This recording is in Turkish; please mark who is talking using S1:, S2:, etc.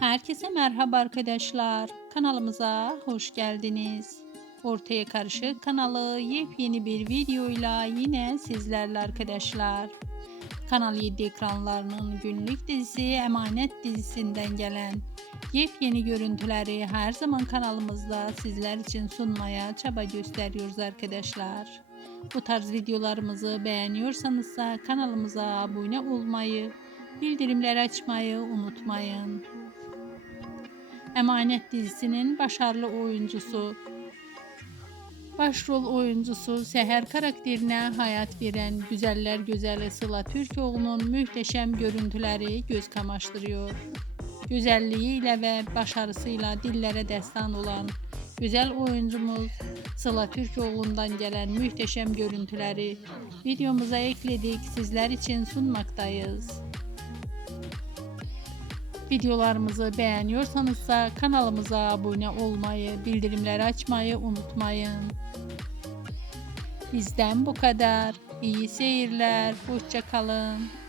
S1: Herkese merhaba arkadaşlar. Kanalımıza hoş geldiniz. Ortaya Karışık kanalı yepyeni bir videoyla yine sizlerle arkadaşlar. Kanal 7 ekranlarının günlük dizisi Emanet dizisinden gelen yepyeni görüntüleri her zaman kanalımızda sizler için sunmaya çaba gösteriyoruz arkadaşlar. Bu tarz videolarımızı beğeniyorsanız da kanalımıza abone olmayı, bildirimleri açmayı unutmayın. Emanet dizisinin başarılı oyuncusu, başrol oyuncusu Seher karakterine hayat veren güzeller güzeli Sıla Türkoğlu'nun muhteşem görüntüleri göz kamaştırıyor. Güzelliğiyle ve başarısıyla dillere destan olan güzel oyuncumuz Sıla Türkoğlu'ndan gelen muhteşem görüntüleri videomuza ekledik. Sizler için sunmaktayız. Videolarımızı beğeniyorsanız da kanalımıza abone olmayı, bildirimleri açmayı unutmayın. Bizden bu kadar. İyi seyirler. Hoşça kalın.